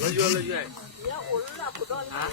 我了不了。嗯，他我了他。老地方，老远老远。啊？